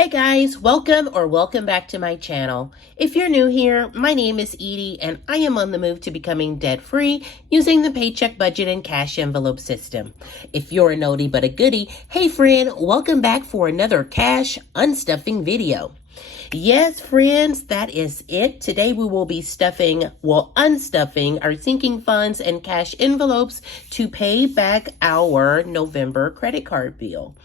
Hey guys, welcome back to my channel. If you're new here, my name is Edie and I am on the move to becoming debt-free using the Paycheck budget and cash envelope system. If you're a nodie but a goodie, hey friend, welcome back for another cash unstuffing video. Yes, friends, that is it. Today we will be unstuffing our sinking funds and cash envelopes to pay back our November credit card bill.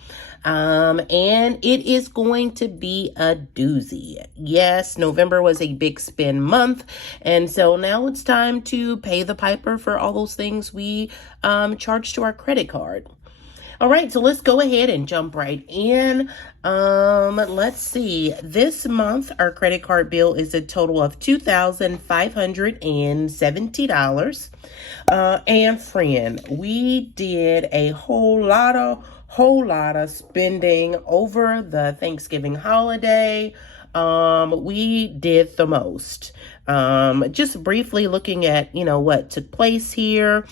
And it is going to be a doozy. Yes, November was a big spend month. And so now it's time to pay the piper for all those things we charged to our credit card. All right, so let's go ahead and jump right in. Let's see. This month, our credit card bill is a total of $2,570. And friend, we did a whole lot of spending over the Thanksgiving holiday. We did the most. Just briefly looking at, what took place here.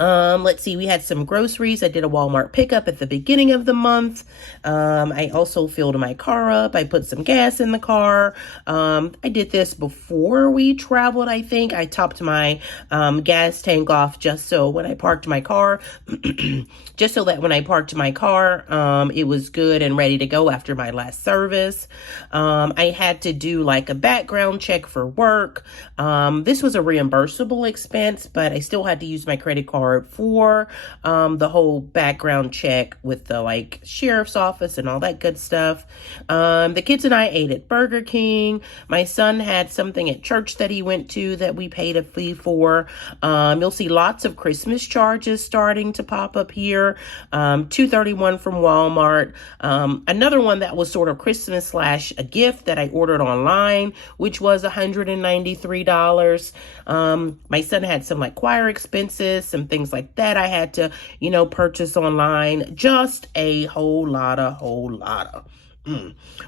Let's see, we had some groceries. I did a Walmart pickup at the beginning of the month. I also filled my car up. I put some gas in the car. I did this before we traveled, I think. I topped my gas tank off just so when I parked my car, it was good and ready to go after my last service. I had to do like a background check for work. This was a reimbursable expense, but I still had to use my credit card for the whole background check with the sheriff's office and all that good stuff. The kids and I ate at Burger King. My son had something at church that he went to that we paid a fee for. You'll see lots of Christmas charges starting to pop up here. $231 from Walmart. Another one that was sort of Christmas / a gift that I ordered online, which was $193. My son had some choir expenses, some things like that I had to, purchase online. Just a whole lot of.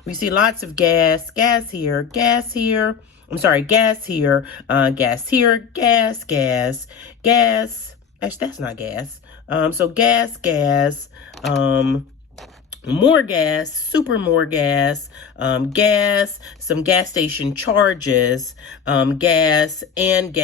We see lots of gas here. Gas here, gas. Actually, that's not gas. So gas, more gas, super more gas, some gas station charges, gas, and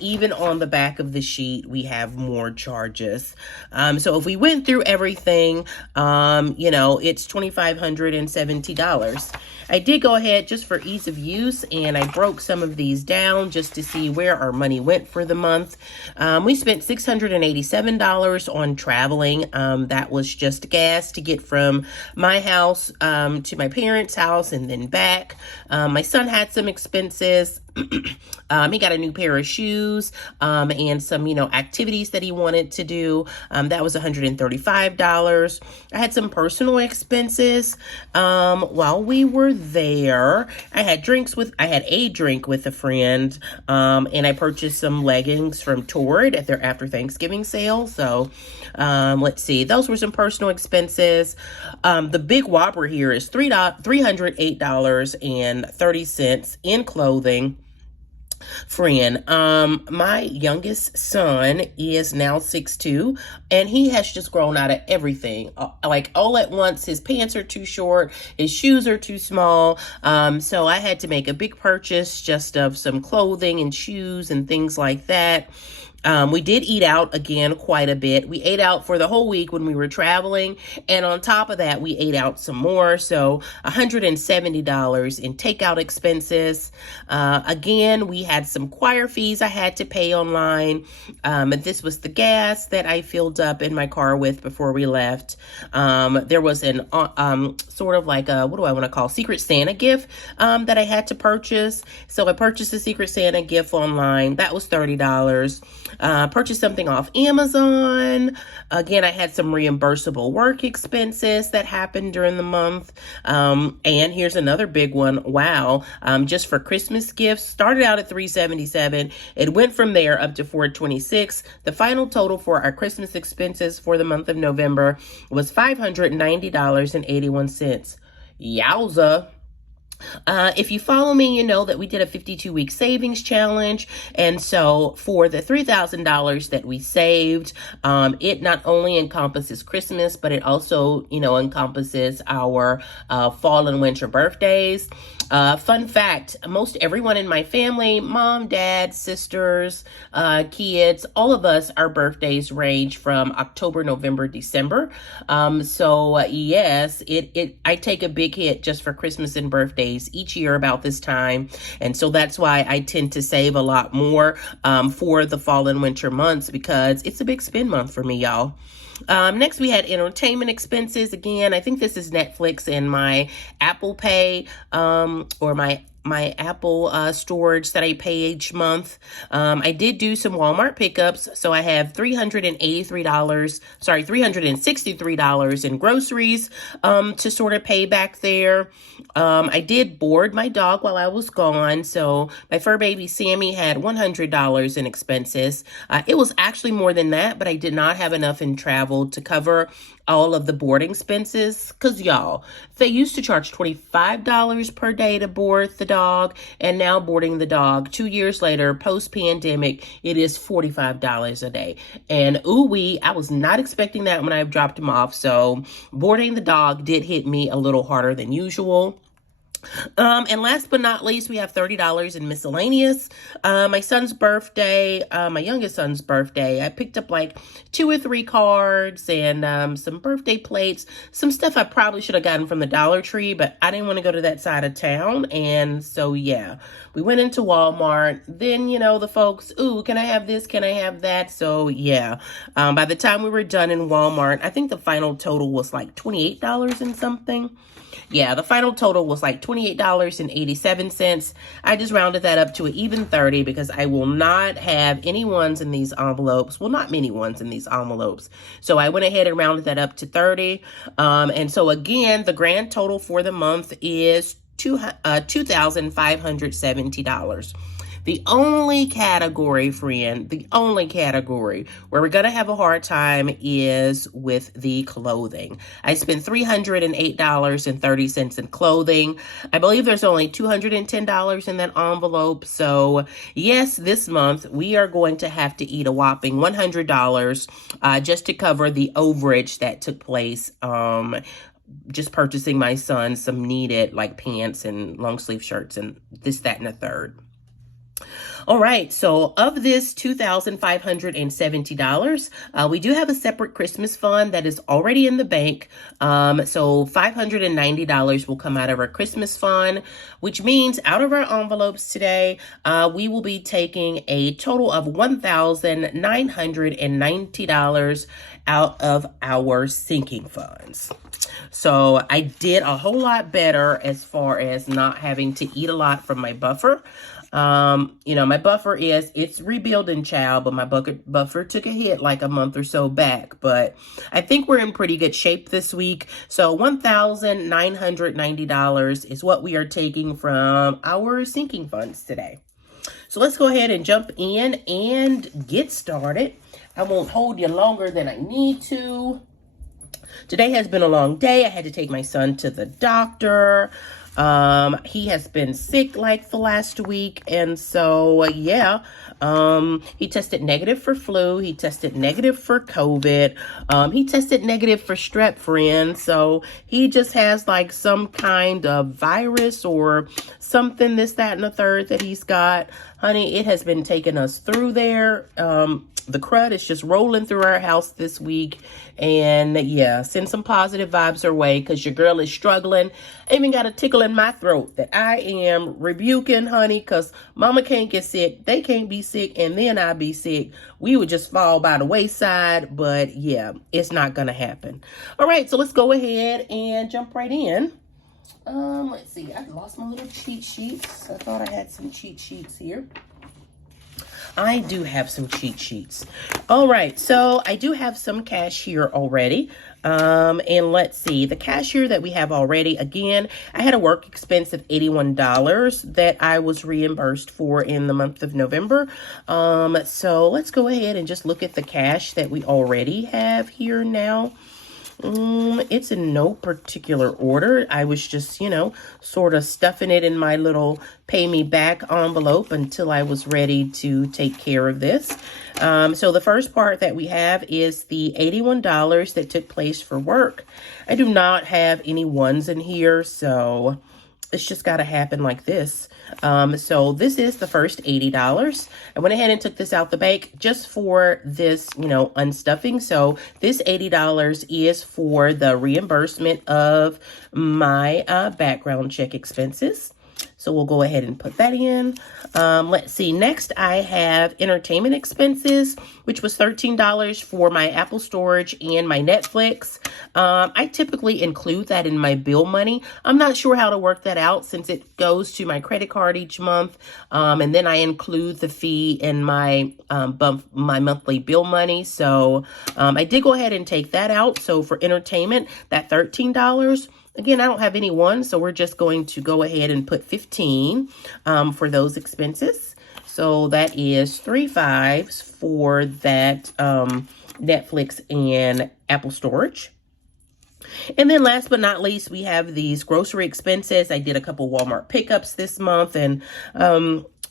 even on the back of the sheet, we have more charges. So if we went through everything, it's $2,570. I did go ahead just for ease of use, and I broke some of these down just to see where our money went for the month. We spent $687 on traveling. That was just gas to get from my house to my parents' house and then back. My son had some expenses. He got a new pair of shoes and some, activities that he wanted to do. That was $135. I had some personal expenses while we were there. I had a drink with a friend, and I purchased some leggings from Torrid at their after Thanksgiving sale. So let's see, those were some personal expenses. The big whopper here is $308.30 in clothing. Friend, my youngest son is now 6'2", and he has just grown out of everything. All at once, his pants are too short, his shoes are too small. So I had to make a big purchase just of some clothing and shoes and things like that. We did eat out again quite a bit. We ate out for the whole week when we were traveling. And on top of that, we ate out some more. So $170 in takeout expenses. Again, we had some choir fees I had to pay online. And this was the gas that I filled up in my car with before we left. There was an sort of Secret Santa gift that I had to purchase. So I purchased a Secret Santa gift online. That was $30. Purchased something off Amazon. Again, I had some reimbursable work expenses that happened during the month. And here's another big one. Wow. Just for Christmas gifts, started out at $377. It went from there up to $426. The final total for our Christmas expenses for the month of November was $590.81. Yowza. If you follow me, you know that we did a 52-week savings challenge. And so for the $3,000 that we saved, it not only encompasses Christmas, but it also, encompasses our fall and winter birthdays. Fun fact, most everyone in my family, mom, dad, sisters, kids, all of us, our birthdays range from October, November, December. So yes, I take a big hit just for Christmas and birthdays each year about this time. And so that's why I tend to save a lot more for the fall and winter months, because it's a big spend month for me, y'all. Next, we had entertainment expenses. Again, I think this is Netflix and my Apple Pay, or my Apple storage that I pay each month. I did do some Walmart pickups, so I have $363 in groceries to sort of pay back there. I did board my dog while I was gone, so my fur baby Sammy had $100 in expenses. It was actually more than that, but I did not have enough in travel to cover all of the boarding expenses, because y'all, they used to charge $25 per day to board the dog, and now boarding the dog 2 years later, post-pandemic, it is $45 a day. And ooh-wee, I was not expecting that when I dropped him off, so boarding the dog did hit me a little harder than usual. And last but not least, we have $30 in miscellaneous. My son's birthday, my youngest son's birthday, I picked up like 2 or 3 cards and some birthday plates, some stuff I probably should have gotten from the Dollar Tree, but I didn't want to go to that side of town. And so, yeah, we went into Walmart. Then, the folks, ooh, can I have this? Can I have that? So, yeah, by the time we were done in Walmart, I think the final total was like $28 and something. Yeah, the final total was like $28.87. I just rounded that up to an even 30 because I will not have any ones in these envelopes. Well, not many ones in these envelopes. So I went ahead and rounded that up to 30. And so again, the grand total for the month is $2,570. The only category, friend, the only category where we're going to have a hard time is with the clothing. I spent $308.30 in clothing. I believe there's only $210 in that envelope. So yes, this month we are going to have to eat a whopping $100 just to cover the overage that took place just purchasing my son some needed like pants and long sleeve shirts and this, that, and a third. All right, so of this $2,570, we do have a separate Christmas fund that is already in the bank. So $590 will come out of our Christmas fund, which means out of our envelopes today, we will be taking a total of $1,990 out of our sinking funds. So I did a whole lot better as far as not having to eat a lot from my buffer. My buffer it's rebuilding, child, but my buffer took a hit like a month or so back, but I think we're in pretty good shape this week. So $1,990 is what we are taking from our sinking funds today. So let's go ahead and jump in and get started. I won't hold you longer than I need to. Today has been a long day. I had to take my son to the doctor. He has been sick like the last week. And so, he tested negative for flu. He tested negative for COVID. He tested negative for strep, friend. So he just has like some kind of virus or something, this, that, and the third that he's got. Honey, it has been taking us through there. The crud is just rolling through our house this week. And yeah, send some positive vibes our way because your girl is struggling. I even got a tickle in my throat that I am rebuking, honey, because mama can't get sick. They can't be sick. And then I be sick. We would just fall by the wayside. But yeah, it's not going to happen. All right, so let's go ahead and jump right in. Let's see. I lost my little cheat sheets. I thought I had some cheat sheets here. I do have some cheat sheets. All right, so I do have some cash here already. And let's see, the cash here that we have already, again, I had a work expense of $81 that I was reimbursed for in the month of November. So let's go ahead and just look at the cash that we already have here now. It's in no particular order. I was just, sort of stuffing it in my little pay me back envelope until I was ready to take care of this. So the first part that we have is the $81 that took place for work. I do not have any ones in here, so it's just got to happen like this. So this is the first $80. I went ahead and took this out the bank just for this, unstuffing. So this $80 is for the reimbursement of my background check expenses. So we'll go ahead and put that in. Let's see. Next, I have entertainment expenses, which was $13 for my Apple storage and my Netflix. I typically include that in my bill money. I'm not sure how to work that out since it goes to my credit card each month. And then I include the fee in my monthly bill money. So I did go ahead and take that out. So for entertainment, that $13. Again, I don't have any one, so we're just going to go ahead and put 15 for those expenses. So that is 3 5s for that Netflix and Apple storage. And then last but not least, we have these grocery expenses. I did a couple Walmart pickups this month, and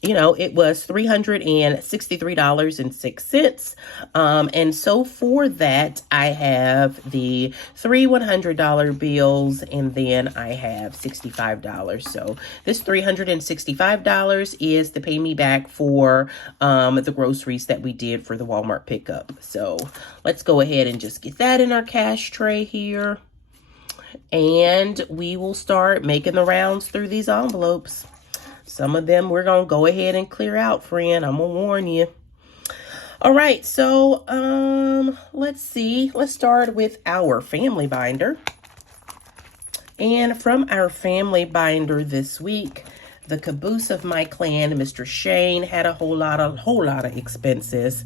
it was $363.06. And so for that, I have the 3 $100 bills, and then I have $65. So this $365 is the pay me back for the groceries that we did for the Walmart pickup. So let's go ahead and just get that in our cash tray here. And we will start making the rounds through these envelopes. Some of them we're going to go ahead and clear out, friend. I'm going to warn you. All right, so let's see. Let's start with our family binder. And from our family binder this week, the caboose of my clan, Mr. Shane, had a whole lot of expenses.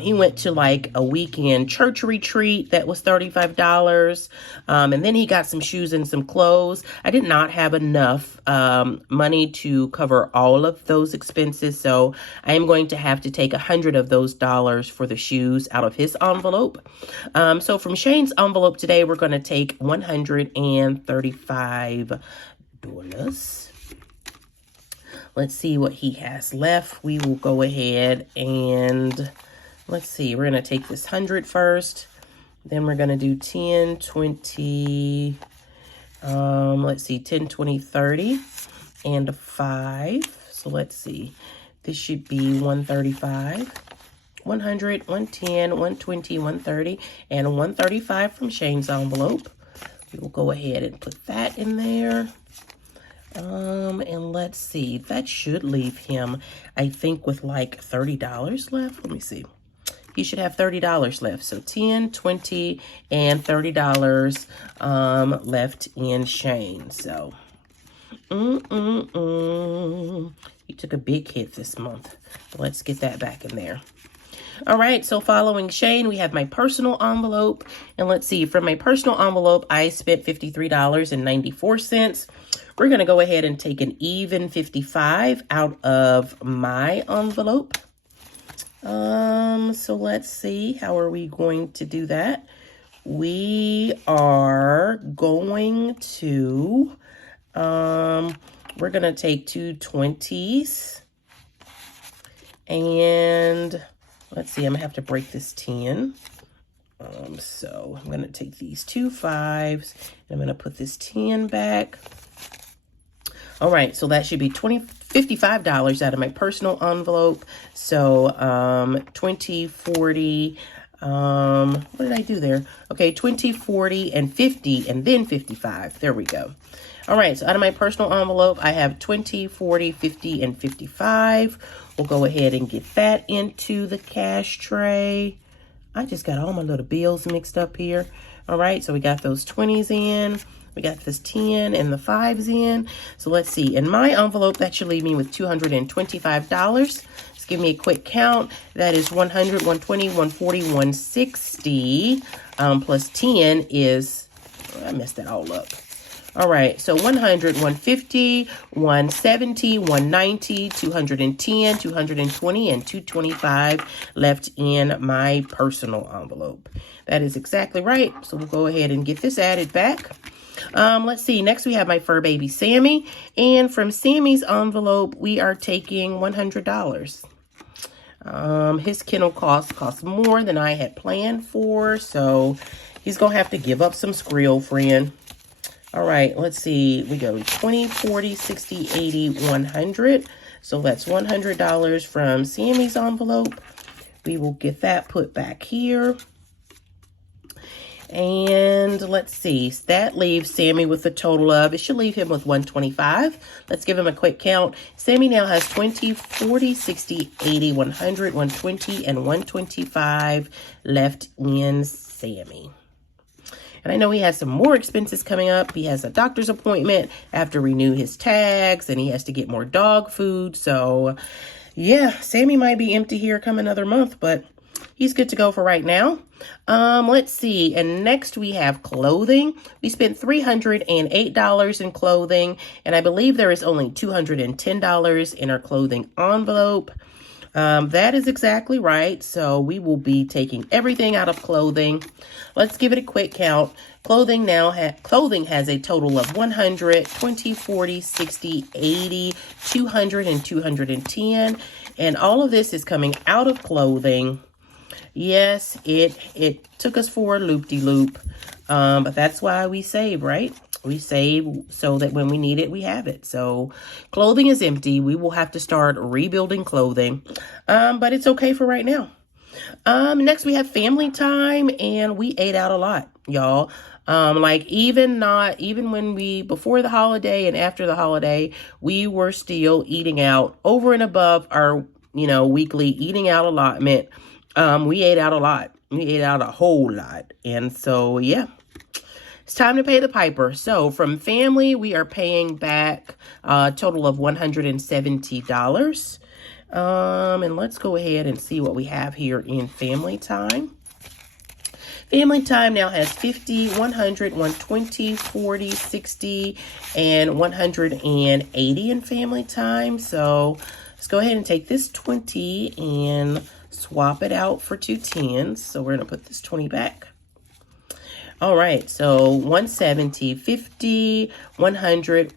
He went to like a weekend church retreat that was $35. And then he got some shoes and some clothes. I did not have enough money to cover all of those expenses. So I am going to have to take $100 of those dollars for the shoes out of his envelope. So from Shane's envelope today, we're going to take $135. Let's see what he has left. We will go ahead and let's see. We're going to take this 100 first. Then we're going to do 10, 20, let's see, 10, 20, 30, and a 5. So let's see. This should be 135, 100, 110, 120, 130, and 135 from Shane's envelope. We will go ahead and put that in there. And let's see, that should leave him, I think, with like $30 left. Let me see. He should have $30 left. So 10, 20, and $30 left in Shane. So, he took a big hit this month. Let's get that back in there. All right, so following Shane, we have my personal envelope. And let's see, from my personal envelope, I spent $53.94. We're going to go ahead and take an even 55 out of my envelope. So let's see, how are we going to do that? We are going to, we're going to take 2 20s. And let's see, I'm going to have to break this 10. So I'm going to take these 2 5s, and I'm going to put this 10 back. All right, so that should be $55 out of my personal envelope. So 20, 40, what did I do there? Okay, 20, 40, and 50, and then 55. There we go. All right, so out of my personal envelope, I have 20, 40, 50, and 55. We'll go ahead and get that into the cash tray. I just got all my little bills mixed up here. All right, so we got those 20s in. We got this 10 and the 5s in. So let's see. In my envelope, that should leave me with $225. Let's give me a quick count. That is 100, 120, 140, 160. Plus 10 is, I messed that all up. All right, so 100, 150, 170, 190, 210, 220, and 225 left in my personal envelope. That is exactly right. So we'll go ahead and get this added back. Let's see. Next, we have my fur baby, Sammy. And from Sammy's envelope, we are taking $100. His kennel costs more than I had planned for, so he's going to have to give up some skrill, friend. All right, let's see. We go 20, 40, 60, 80, 100. So that's $100 from Sammy's envelope. We will get that put back here. And let's see, that leaves Sammy with a total of, it should leave him with 125. Let's give him a quick count. Sammy now has 20, 40, 60, 80, 100, 120, and 125 left in Sammy. And I know he has some more expenses coming up. He has a doctor's appointment, have to renew his tags, and he has to get more dog food. So yeah, Sammy might be empty here come another month, but he's good to go for right now. Let's see. And next we have clothing. We spent $308 in clothing, and I believe there is only $210 in our clothing envelope. That is exactly right. So we will be taking everything out of clothing. Let's give it a quick count. Clothing has a total of 100, 20, 40, 60, 80, 200, and 210. And all of this is coming out of clothing. Yes, it took us for a loop-de-loop, but that's why we save, right? We save so that when we need it, we have it. So clothing is empty. We will have to start rebuilding clothing, but it's okay for right now. Next, we have family time, and we ate out a lot, y'all. Like even when before the holiday and after the holiday, we were still eating out over and above our, weekly eating out allotment. We ate out a lot. We ate out a whole lot. And so, yeah, it's time to pay the piper. So from family, we are paying back a total of $170. And let's go ahead and see what we have here in family time. Family time now has 50, 100, 120, 40, 60, and 180 in family time. So let's go ahead and take this 20 and swap it out for 2 10s. So we're going to put this 20 back. All right. So 170, 50, 100,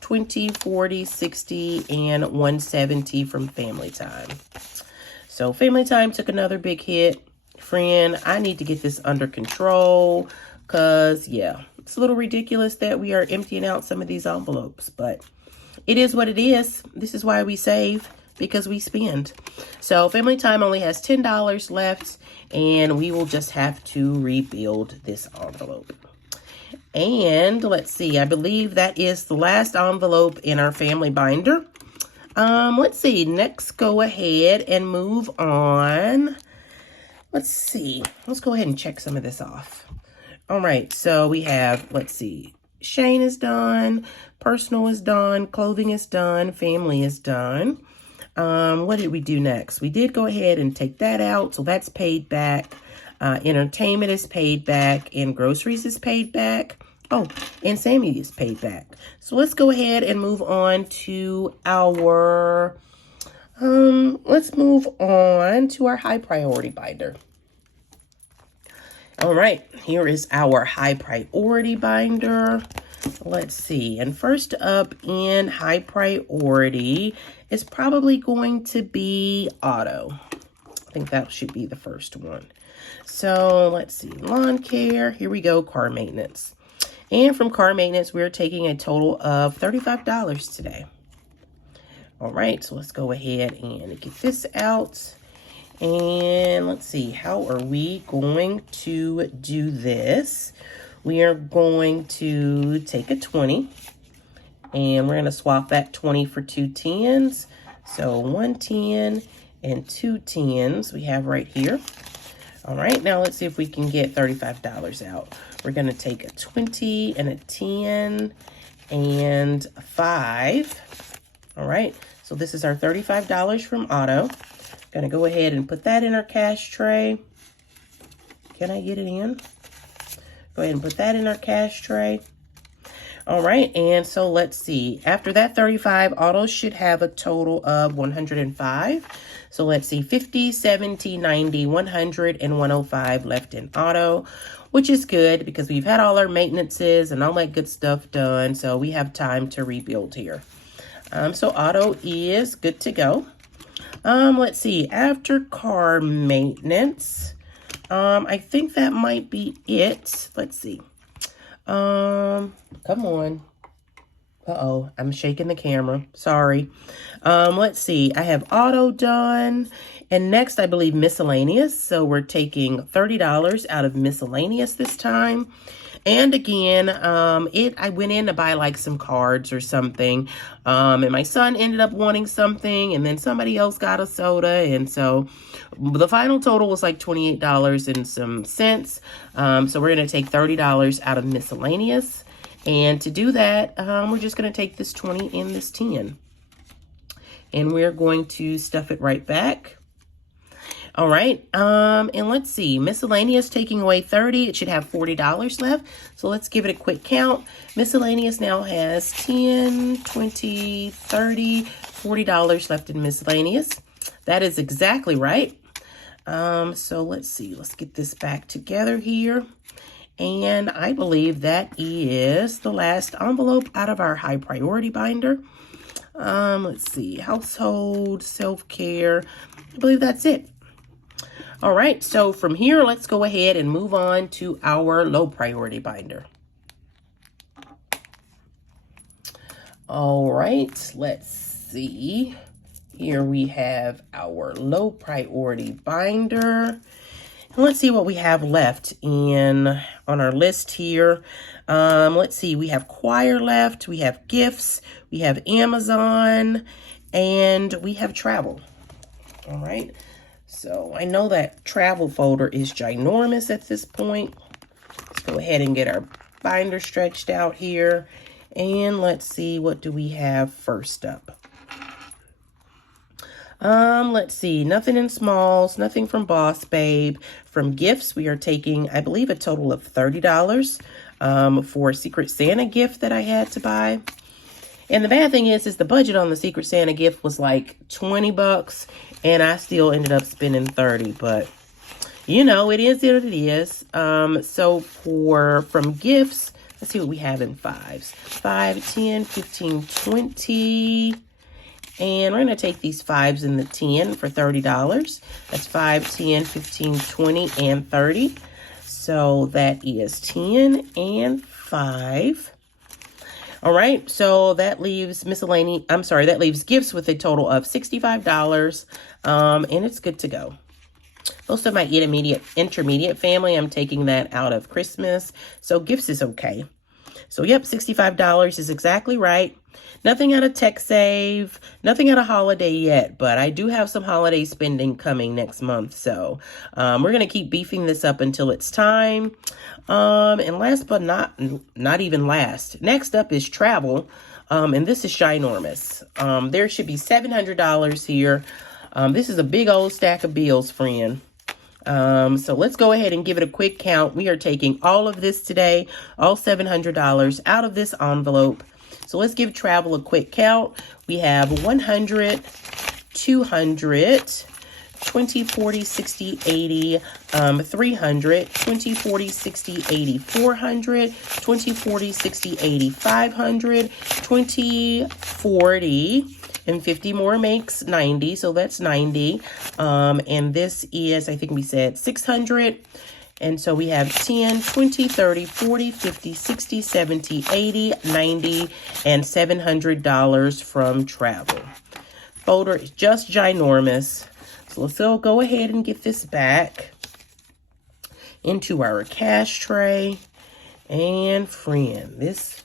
20, 40, 60, and 170 from family time. So family time took another big hit. Friend, I need to get this under control because, yeah, it's a little ridiculous that we are emptying out some of these envelopes, but it is what it is. This is why we save, because we spend. So family time only has $10 left, and we will just have to rebuild this envelope. And let's see, I believe that is the last envelope in our family binder. Let's see, next go ahead and move on. Let's see, let's go ahead and check some of this off. All right, so we have, let's see, Shane is done, personal is done, clothing is done, family is done. What did we do next? We did go ahead and take that out, so that's paid back. Entertainment is paid back, and groceries is paid back. Oh, and Sammy is paid back. So let's go ahead and move on to our, high priority binder. All right, here is our high priority binder. Let's see, and first up in high priority is probably going to be auto. I think that should be the first one. So let's see, lawn care, here we go, car maintenance. And from car maintenance, we're taking a total of $35 today. All right, so let's go ahead and get this out. And let's see, how are we going to do this? We are going to take a 20, and we're going to swap that 20 for 2 10s. So 1 10 and 2 10s we have right here. All right, now let's see if we can get $35 out. We're going to take a 20 and a 10 and a 5. All right, so this is our $35 from auto. Going to go ahead and put that in our cash tray. Can I get it in? Go ahead and put that in our cash tray. All right, and so let's see. After that 35, auto should have a total of 105. So let's see, 50, 70, 90, 100, and 105 left in auto, which is good because we've had all our maintenances and all that good stuff done. So we have time to rebuild here. So auto is good to go. Let's see, after car maintenance, I think that might be it. Let's see. Come on. Uh-oh, I'm shaking the camera. Sorry. Let's see. I have auto done. And next, I believe miscellaneous. So we're taking $30 out of miscellaneous this time. And again, I went in to buy like some cards or something. And my son ended up wanting something, and then somebody else got a soda. And so the final total was like $28 and some cents. So we're going to take $30 out of miscellaneous. And to do that, we're just going to take this 20 and this 10. And we're going to stuff it right back. All right, and let's see, miscellaneous taking away 30, it should have $40 left. So let's give it a quick count. Miscellaneous now has 10, 20, 30, $40 left in miscellaneous. That is exactly right. So let's see, let's get this back together here. And I believe that is the last envelope out of our high priority binder. Let's see, household, self-care, I believe that's it. All right, so from here, let's go ahead and move on to our low priority binder. All right, let's see. Here we have our low priority binder. And let's see what we have left on our list here. Let's see, we have choir left, we have gifts, we have Amazon, and we have travel. All right. So I know that travel folder is ginormous at this point. Let's go ahead and get our binder stretched out here. And let's see, what do we have first up? Let's see, nothing in smalls, nothing from Boss Babe. From gifts, we are taking, I believe, a total of $30 for a Secret Santa gift that I had to buy. And the bad thing is the budget on the Secret Santa gift was like 20 bucks, and I still ended up spending 30, but you know, it is what it is. So from gifts, let's see what we have in fives. 5, 10, 15, 20. And we're going to take these fives and the 10 for $30. That's 5, 10, 15, 20, and 30. So that is 10 and 5. All right, so that leaves that leaves gifts with a total of $65, and it's good to go. Most of my intermediate family, I'm taking that out of Christmas, so gifts is okay. So yep, $65 is exactly right. Nothing out of TechSave, nothing out of holiday yet, but I do have some holiday spending coming next month. So we're going to keep beefing this up until it's time. And last but not even last, next up is travel. And this is ginormous. There should be $700 here. This is a big old stack of bills, friend. So let's go ahead and give it a quick count. We are taking all of this today, all $700 out of this envelope. So let's give travel a quick count. We have 100, 200, 20, 40, 60, 80, 300, 20, 40, 60, 80, 400, 20, 40, 60, 80, 500, 20, 40, and 50 more makes 90, so that's 90. And this is, I think we said 600. And so we have 10, 20, 30, 40, 50, 60, 70, 80, 90, and $700 from travel. Folder is just ginormous. So let's go ahead and get this back into our cash tray. And friend, this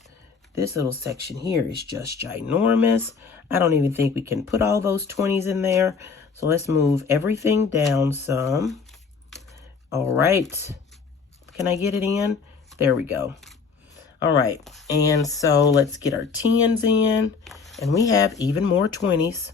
little section here is just ginormous. I don't even think we can put all those 20s in there. So let's move everything down some. All right. Can I get it in? There we go. All right. And so let's get our 10s in. And we have even more 20s.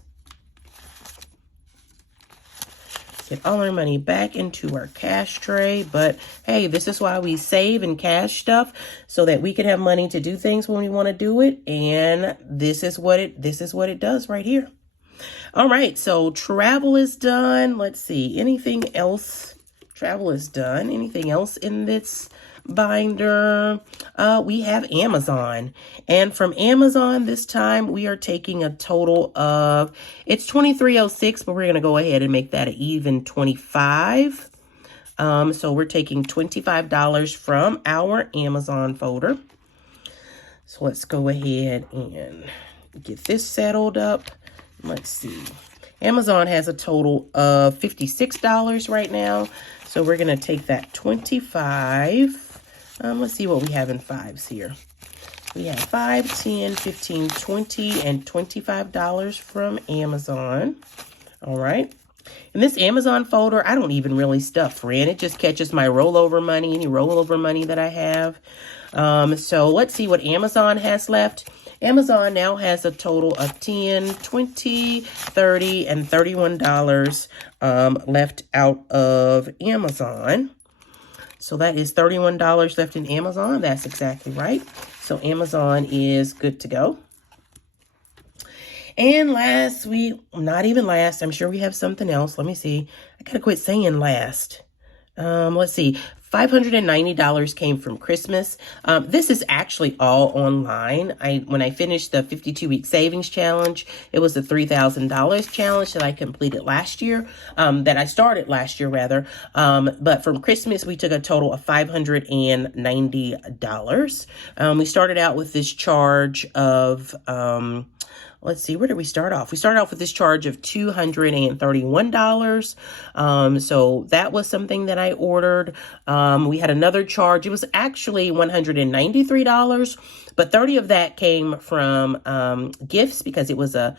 Get all our money back into our cash tray. But hey, this is why we save and cash stuff, so that we can have money to do things when we want to do it. And this is what it does right here. All right, so travel is done. Let's see, anything else? Travel is done. Anything else in this binder? We have Amazon, and from Amazon this time we are taking a total of, it's $23.06, but we're going to go ahead and make that an even $25. So we're taking $25 from our Amazon folder. So let's go ahead and get this settled up. Let's see, Amazon has a total of $56 right now, so we're going to take that 25. Let's see what we have in fives here. We have $5, $10, $15, $20, and $25 from Amazon. All right. In this Amazon folder, I don't even really stuff, friend. It just catches my rollover money, any rollover money that I have. So let's see what Amazon has left. Amazon now has a total of $10, $20, $30, and $31 left out of Amazon. So that is $31 left in Amazon. That's exactly right. So Amazon is good to go. And last, not even last, I'm sure we have something else. Let me see. I gotta quit saying last. Let's see. $590 came from Christmas. This is actually all online. When I finished the 52-week savings challenge, it was the $3,000 challenge that I completed last year, that I started last year rather. But from Christmas, we took a total of $590. We started out with this charge of, let's see, where did we start off? We started off with this charge of $231. So that was something that I ordered. We had another charge. It was actually $193, but 30 of that came from gifts, because it was a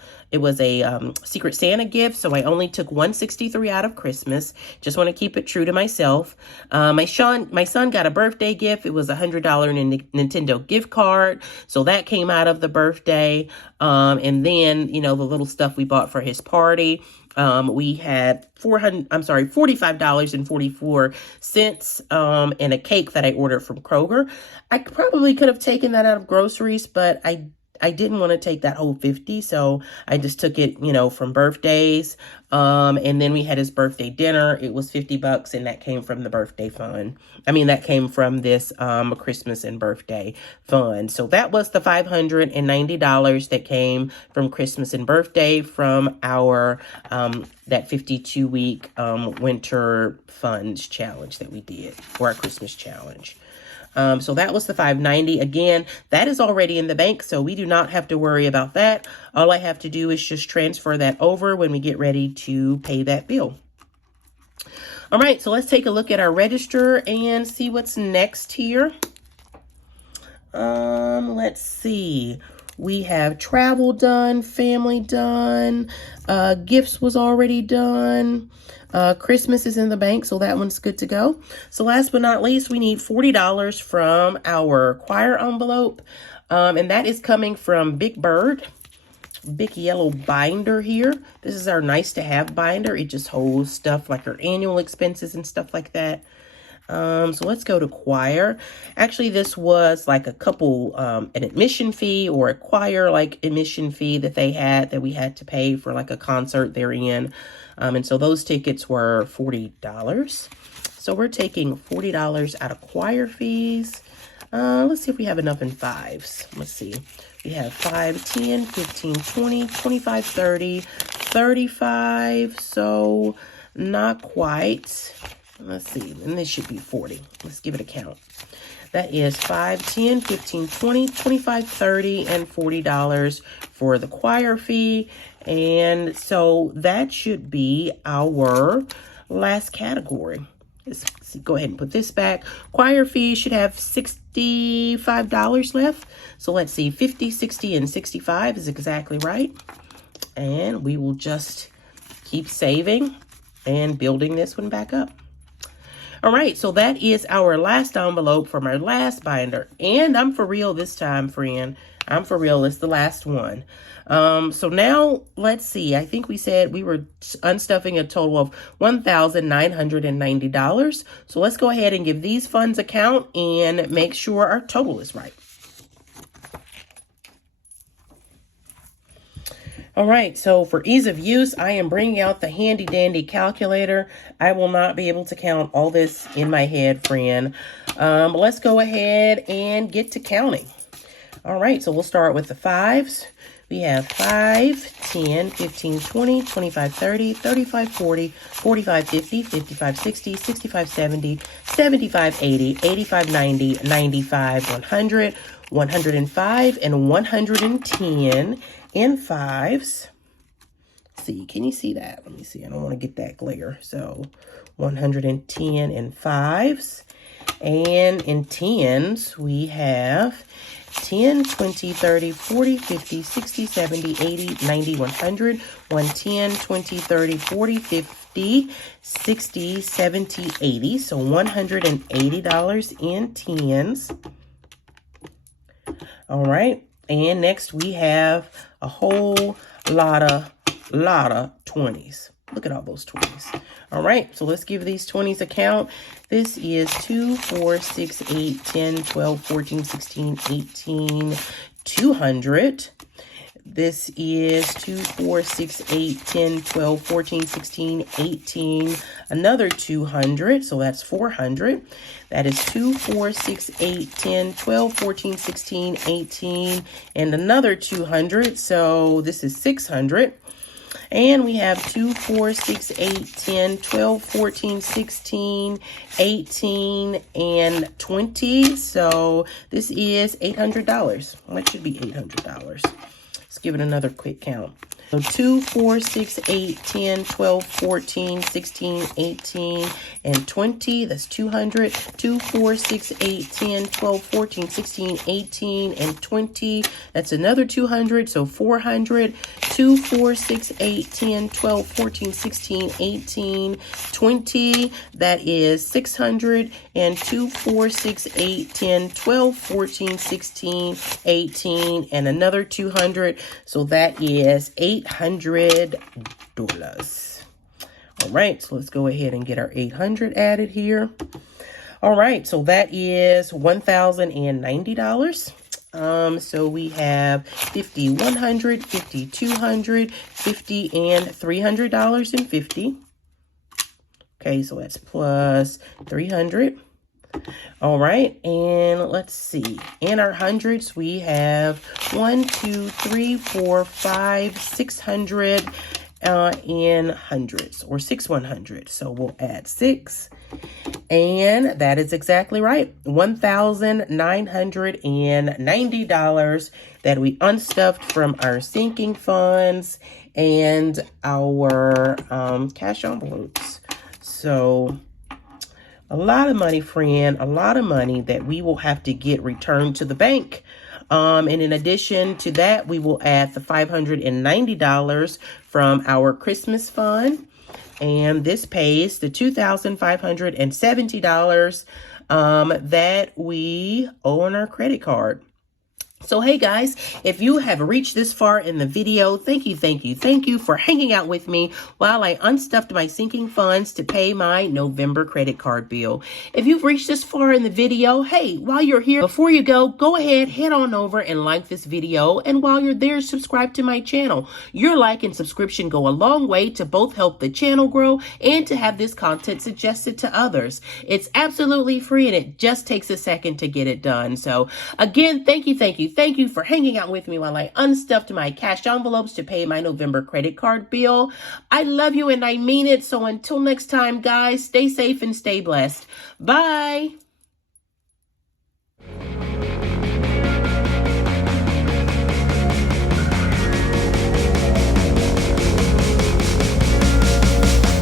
Secret Santa gift. So I only took $163 out of Christmas. Just want to keep it true to myself. My son got a birthday gift. It was $100 Nintendo gift card. So that came out of the birthday. And then, the little stuff we bought for his party. We had $45.44 in a cake that I ordered from Kroger. I probably could have taken that out of groceries, but I didn't want to take that whole 50, so I just took it, from birthdays. And then we had his birthday dinner. It was $50, and that came from the birthday fund. That came from this Christmas and birthday fund. So that was the $590 that came from Christmas and birthday from our that 52-week winter funds challenge that we did, or our Christmas challenge. So that was the $590. Again, that is already in the bank, so we do not have to worry about that. All I have to do is just transfer that over when we get ready to pay that bill. All right, so let's take a look at our register and see what's next here. Let's see. We have travel done, family done, gifts was already done. Christmas is in the bank, so that one's good to go. So last but not least, we need $40 from our choir envelope. And that is coming from Big Bird. Big yellow binder here. This is our nice to have binder. It just holds stuff like our annual expenses and stuff like that. So let's go to choir. Actually, this was like a couple, an admission fee or a choir like admission fee that they had, that we had to pay for like a concert they're in. And so those tickets were $40. So we're taking $40 out of choir fees. Let's see if we have enough in fives. Let's see. We have 5, 10, 15, 20, 25, 30, 35. So not quite. Let's see. And this should be 40. Let's give it a count. That is 5, 10, 15, 20, 25, 30, and $40 for the choir fee. And so that should be our last category. Let's go ahead and put this back. Choir fee should have $65 left. So let's see, 50, 60, and 65 is exactly right. And we will just keep saving and building this one back up. All right, so that is our last envelope from our last binder. And I'm for real this time, friend. I'm for real. It's the last one. So now let's see. I think we said we were unstuffing a total of $1,990. So let's go ahead and give these funds a count and make sure our total is right. All right, so for ease of use, I am bringing out the handy dandy calculator. I will not be able to count all this in my head, friend. Let's go ahead and get to counting. All right, so we'll start with the fives. We have 5, 10, 15, 20, 25, 30, 35, 40, 45, 50, 55, 60, 65, 70, 75, 80, 85, 90, 95, 100, 105, and 110 in fives. Let's see, can you see that? Let me see. I don't want to get that glare. So 110 in fives. And in tens, we have 10, 20, 30, 40, 50, 60, 70, 80, 90, 100, 110, 20, 30, 40, 50, 60, 70, 80. So $180 in tens. All right. And next we have a whole lot of 20s. Look at all those 20s. All right, so let's give these 20s a count. This is 2, 4, 6, 8, 10, 12, 14, 16, 18, 200. This is 2, 4, 6, 8, 10, 12, 14, 16, 18, another 200. So that's 400. That is 2, 4, 6, 8, 10, 12, 14, 16, 18, and another 200. So this is 600. And we have 2, 4, 6, 8, 10, 12, 14, 16, 18, and 20. So this is $800. Well, that should be $800. Let's give it another quick count. So 2, 4, 6, 8, 10, 12, 14, 16, 18, and 20. That's 200. 2, 4, 6, 8, 10, 12, 14, 16, 18, and 20. That's another 200. So 400. 2, 4, 6, 8, 10, 12, 14, 16, 18, 20. That is 600. And 2, 4, 6, 8, 10, 12, 14, 16, 18, and another 200. So that is $800. All right, so let's go ahead and get our 800 added here. All right, so that is $1,090. So we have 50, 100, 50, 200, 50, and $300.50. Okay, so that's plus 300. All right, and let's see. In our hundreds, we have 1, 2, 3, 4, 5, 600 in hundreds, or 6 100. So we'll add 6. And that is exactly right. $1,990 that we unstuffed from our sinking funds and our cash envelopes. So a lot of money, friend, a lot of money that we will have to get returned to the bank. And in addition to that, we will add the $590 from our Christmas fund. And this pays the $2,570 that we owe on our credit card. So, hey guys, if you have reached this far in the video, thank you for hanging out with me while I unstuffed my sinking funds to pay my November credit card bill. If you've reached this far in the video, hey, while you're here, before you go ahead, head on over and like this video. And while you're there, subscribe to my channel. Your like and subscription go a long way to both help the channel grow and to have this content suggested to others. It's absolutely free and it just takes a second to get it done. So again, thank you for hanging out with me while I unstuffed my cash envelopes to pay my November credit card bill. I love you and I mean it. So until next time, guys, stay safe and stay blessed. Bye.